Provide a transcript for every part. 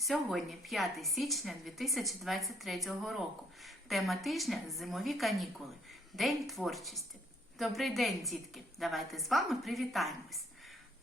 Сьогодні 5 січня 2023 року. Тема тижня зимові канікули. День творчості. Добрий день, дітки! Давайте з вами привітаємось.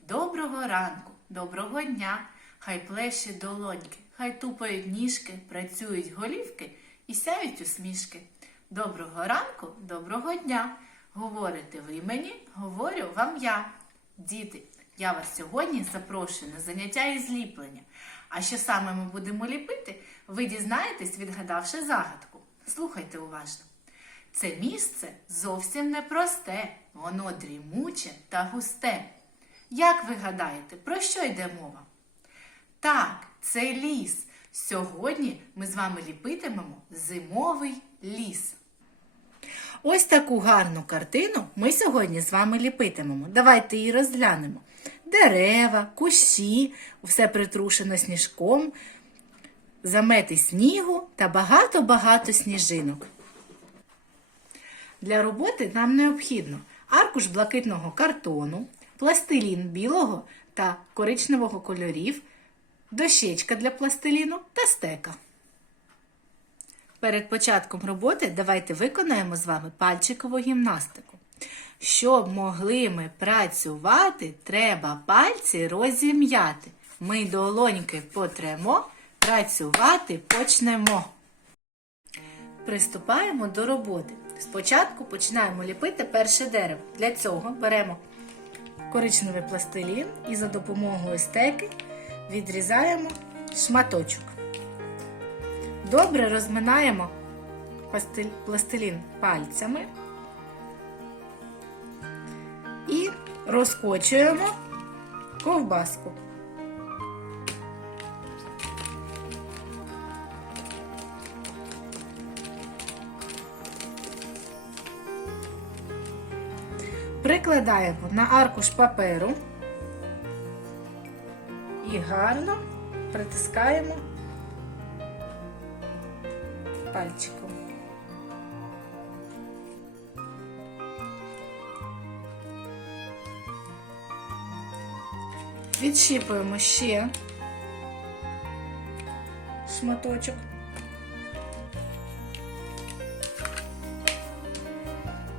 Доброго ранку, доброго дня! Хай плещуть долоньки, хай тупають ніжки, працюють голівки і сяють усмішки. Доброго ранку, доброго дня! Говорите ви мені, говорю вам я. Діти, я вас сьогодні запрошую на заняття із ліплення. А що саме ми будемо ліпити, ви дізнаєтесь, відгадавши загадку. Слухайте уважно. Це місце зовсім непросте, воно дрімуче та густе. Як ви гадаєте, про що йде мова? Так, це ліс. Сьогодні ми з вами ліпитимемо зимовий ліс. Ось таку гарну картину ми сьогодні з вами ліпитимемо. Давайте її розглянемо. Дерева, кущі, все притрушено сніжком, замети снігу та багато-багато сніжинок. Для роботи нам необхідно аркуш блакитного картону, пластилін білого та коричневого кольорів, дощечка для пластиліну та стека. Перед початком роботи давайте виконаємо з вами пальчикову гімнастику. Щоб могли ми працювати, треба пальці розім'яти. Ми долоньки потремо, працювати почнемо. Приступаємо до роботи. Спочатку починаємо ліпити перше дерево. Для цього беремо коричневий пластилін і за допомогою стеки відрізаємо шматочок. Добре розминаємо пластилін пальцями і розкочуємо ковбаску. Прикладаємо на аркуш паперу і гарно притискаємо пальчиком. Відщіпуємо ще шматочок.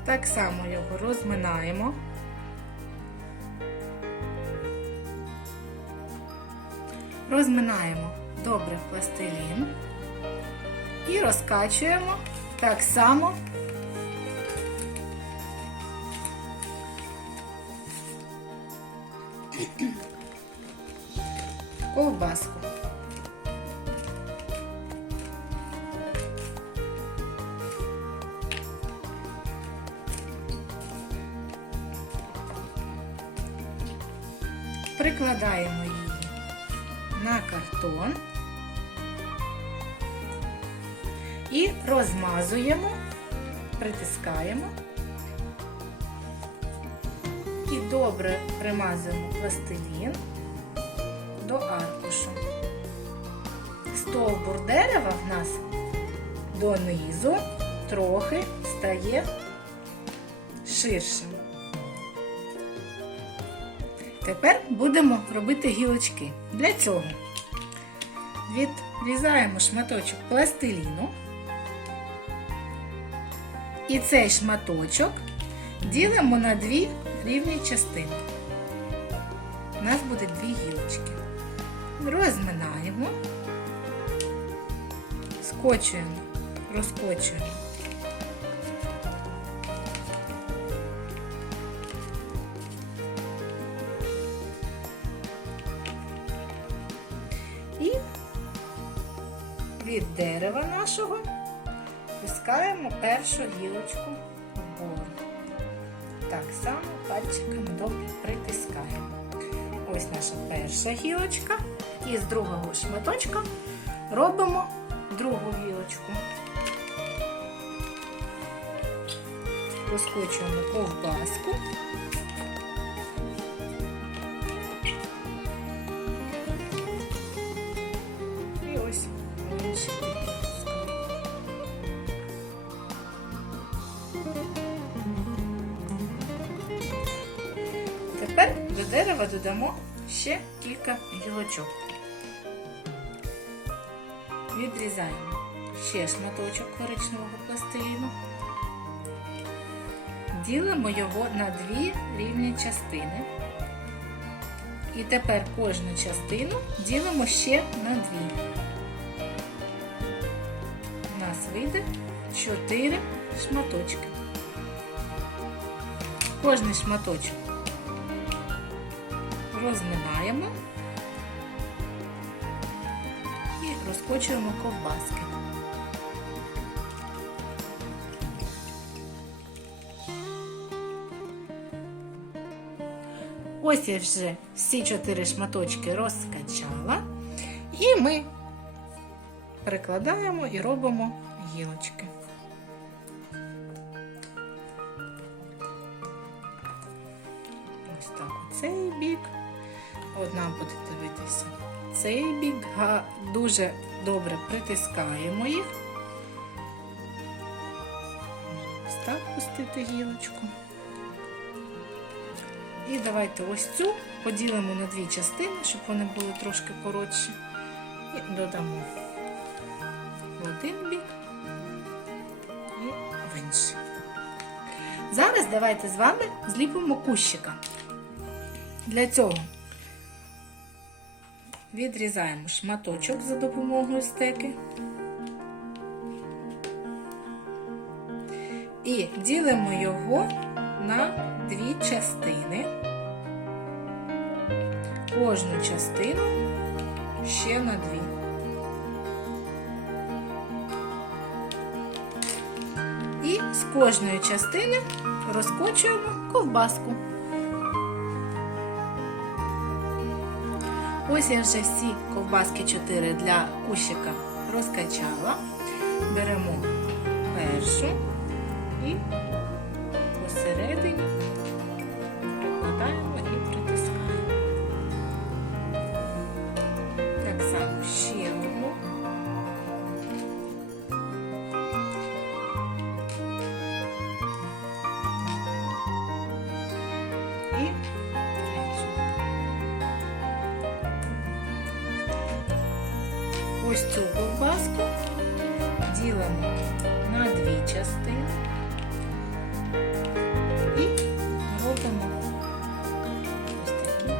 Так само його розминаємо. Розминаємо добре пластилін і розкачуємо так само. Ковбаску. Прикладаємо її на картон і розмазуємо, притискаємо і добре примазуємо пластилін до аркушу. Стовбур дерева в нас донизу трохи стає ширшим. Тепер будемо робити гілочки. Для цього відрізаємо шматочок пластиліну. І цей шматочок ділимо на дві рівні частини. У нас буде дві гілочки. Розминаємо, скочуємо, розкочуємо. І від дерева нашого пускаємо першу гілочку вгору. Так само пальчиками добре притискаємо. Ось наша перша гілочка. І з другого шматочка робимо другу гілочку. Розкочуємо ковбаску. І ось інші. Тепер до дерева додамо ще кілька гілочок. Відрізаємо ще шматочок коричневого пластиліну. Ділимо його на дві рівні частини. І тепер кожну частину ділимо ще на дві. У нас вийде 4 шматочки. Кожний шматочок розминаємо розкочуємо ковбаски. Ось я вже всі чотири шматочки розкачала, і ми перекладаємо і робимо гілочки. Ось так оцей бік. Одна буде дивитися. Цей бік дуже добре притискаємо їх. Ось так пустити гілочку. І давайте ось цю поділимо на дві частини, щоб вони були трошки коротші. І додамо в один бік і в інший. Зараз давайте з вами зліпимо кущика. Для цього відрізаємо шматочок за допомогою стеки. І ділимо його на дві частини. Кожну частину ще на дві. І з кожної частини розкочуємо ковбаску. Ось я вже всі ковбаски 4 для кущика розкачала. Беремо першу і ділимо на дві частини і робимо ось такі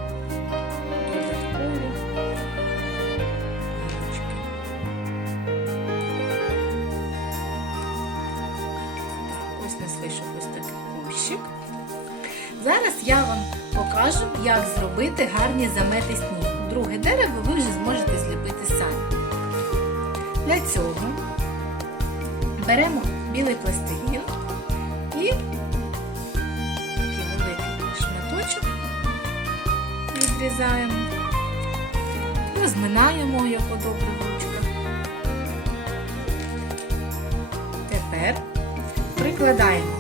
додаткові гілочки. Ось нас вийшов ось такий кущик. Зараз я вам покажу, як зробити гарні замети снігу. Друге дерево ви вже зможете зліпити самі. Для цього беремо білий пластилін і такий великий шматочок відрізаємо, розминаємо його добре в ручках. Тепер прикладаємо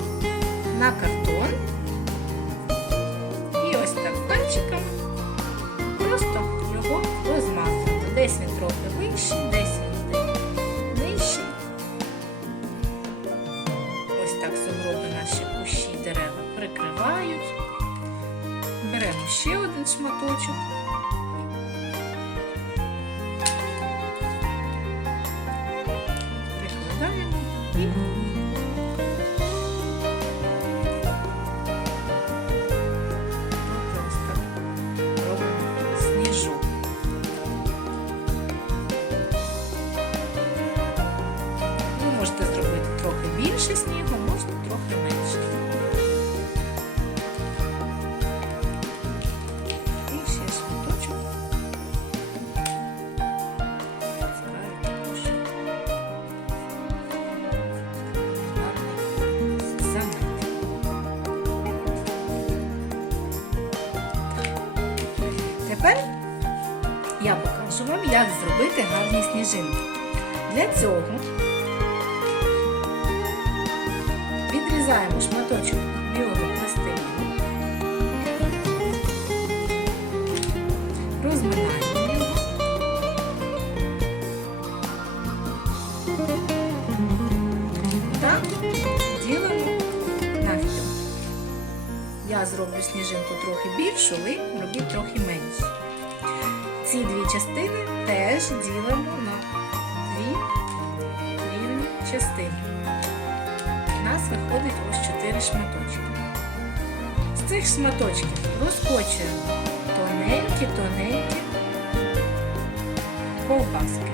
на картон і ось так пальчиком просто його розмазуємо. Десь він трохи вищий, десь ще один шматочок. Прикладаємо і так робимо. Ви можете зробити трохи більше снігу, зробити гарні сніжинки. Для цього відрізаємо шматочок білого пластиліну, розминаємо його. Та ділимо навпіл. Я зроблю сніжинку трохи більшу, ви робіть трохи меншу. Ці дві частини теж ділимо на дві частини. У нас виходить ось 4 шматочки. З цих шматочків розкочуємо тоненькі-тоненькі ковбаски.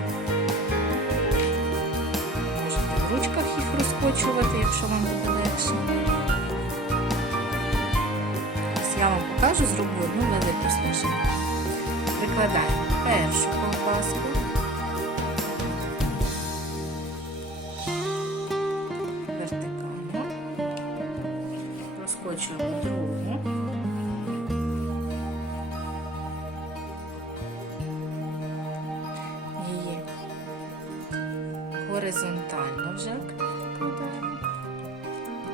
Можете в ручках їх розкочувати, якщо вам буде легше. Ось я вам покажу, зроблю одну велику сніжинку. Викладаємо першу ковбаску. Вертикально. Розкочуємо другу. Її горизонтально вже вкладаємо.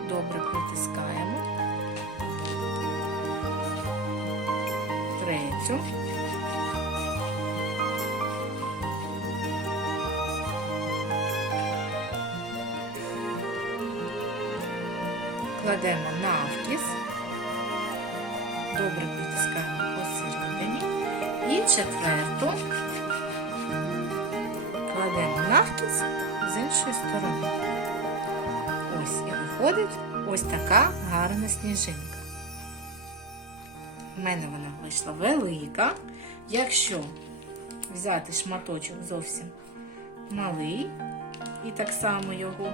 Добре притискаємо. Третю. Кладемо навкіс. Добре притискаємо посередині. І четверту кладемо навкіс з іншої сторони. Ось і виходить ось така гарна сніжинка. У мене вона вийшла велика. Якщо взяти шматочок зовсім малий і так само його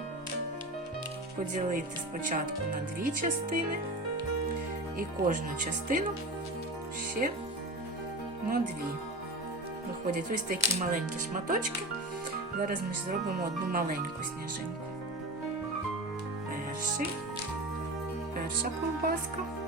поділити спочатку на дві частини і кожну частину ще на дві. Виходять ось такі маленькі шматочки. Зараз ми зробимо одну маленьку сніжинку. Перший, перша ковбаска.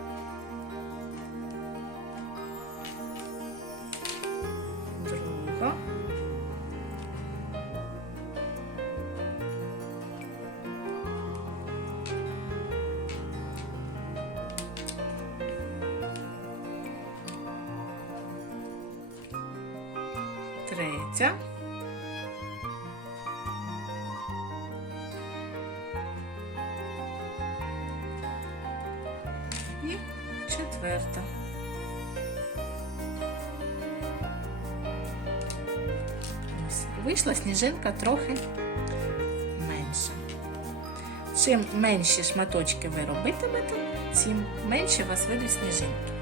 Четверта. Вийшла сніжинка трохи менша. Чим менші шматочки ви робитимете, тим менше у вас вийдуть сніжинки.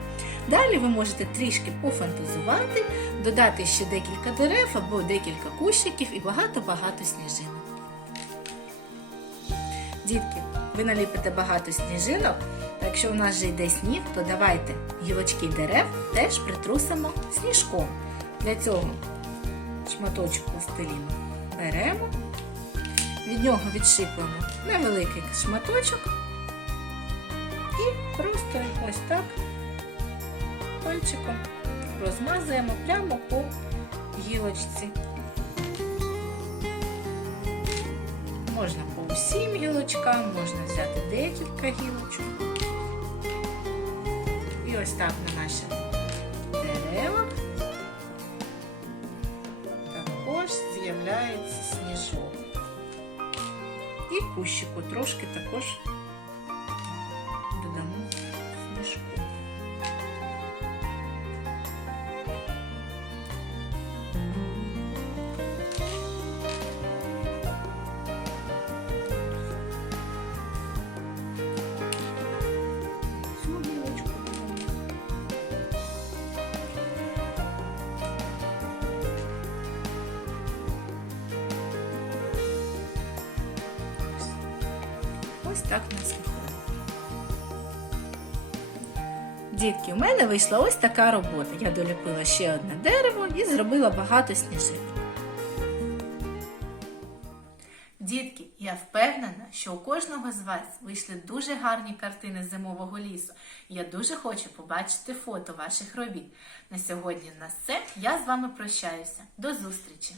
Далі ви можете трішки пофантазувати, додати ще декілька дерев або декілька кущиків і багато-багато сніжинок. Дітки, ви наліпите багато сніжинок, якщо у нас вже йде сніг, то давайте гілочки дерев теж притрусимо сніжком. Для цього шматочок пластиліну беремо, від нього відшипуємо невеликий шматочок і просто ось так пальчиком розмазуємо прямо по гілочці. Можна по усім гілочкам, можна взяти декілька гілочок. І ось так на наших деревах також з'являється сніжок. І кущику трошки також Ось так у нас. Дітки, у мене вийшла ось така робота. Я доліпила ще одне дерево і зробила багато сніжинок. Дітки, я впевнена, що у кожного з вас вийшли дуже гарні картини зимового лісу. Я дуже хочу побачити фото ваших робіт. На сьогодні на все. Я з вами прощаюся. До зустрічі!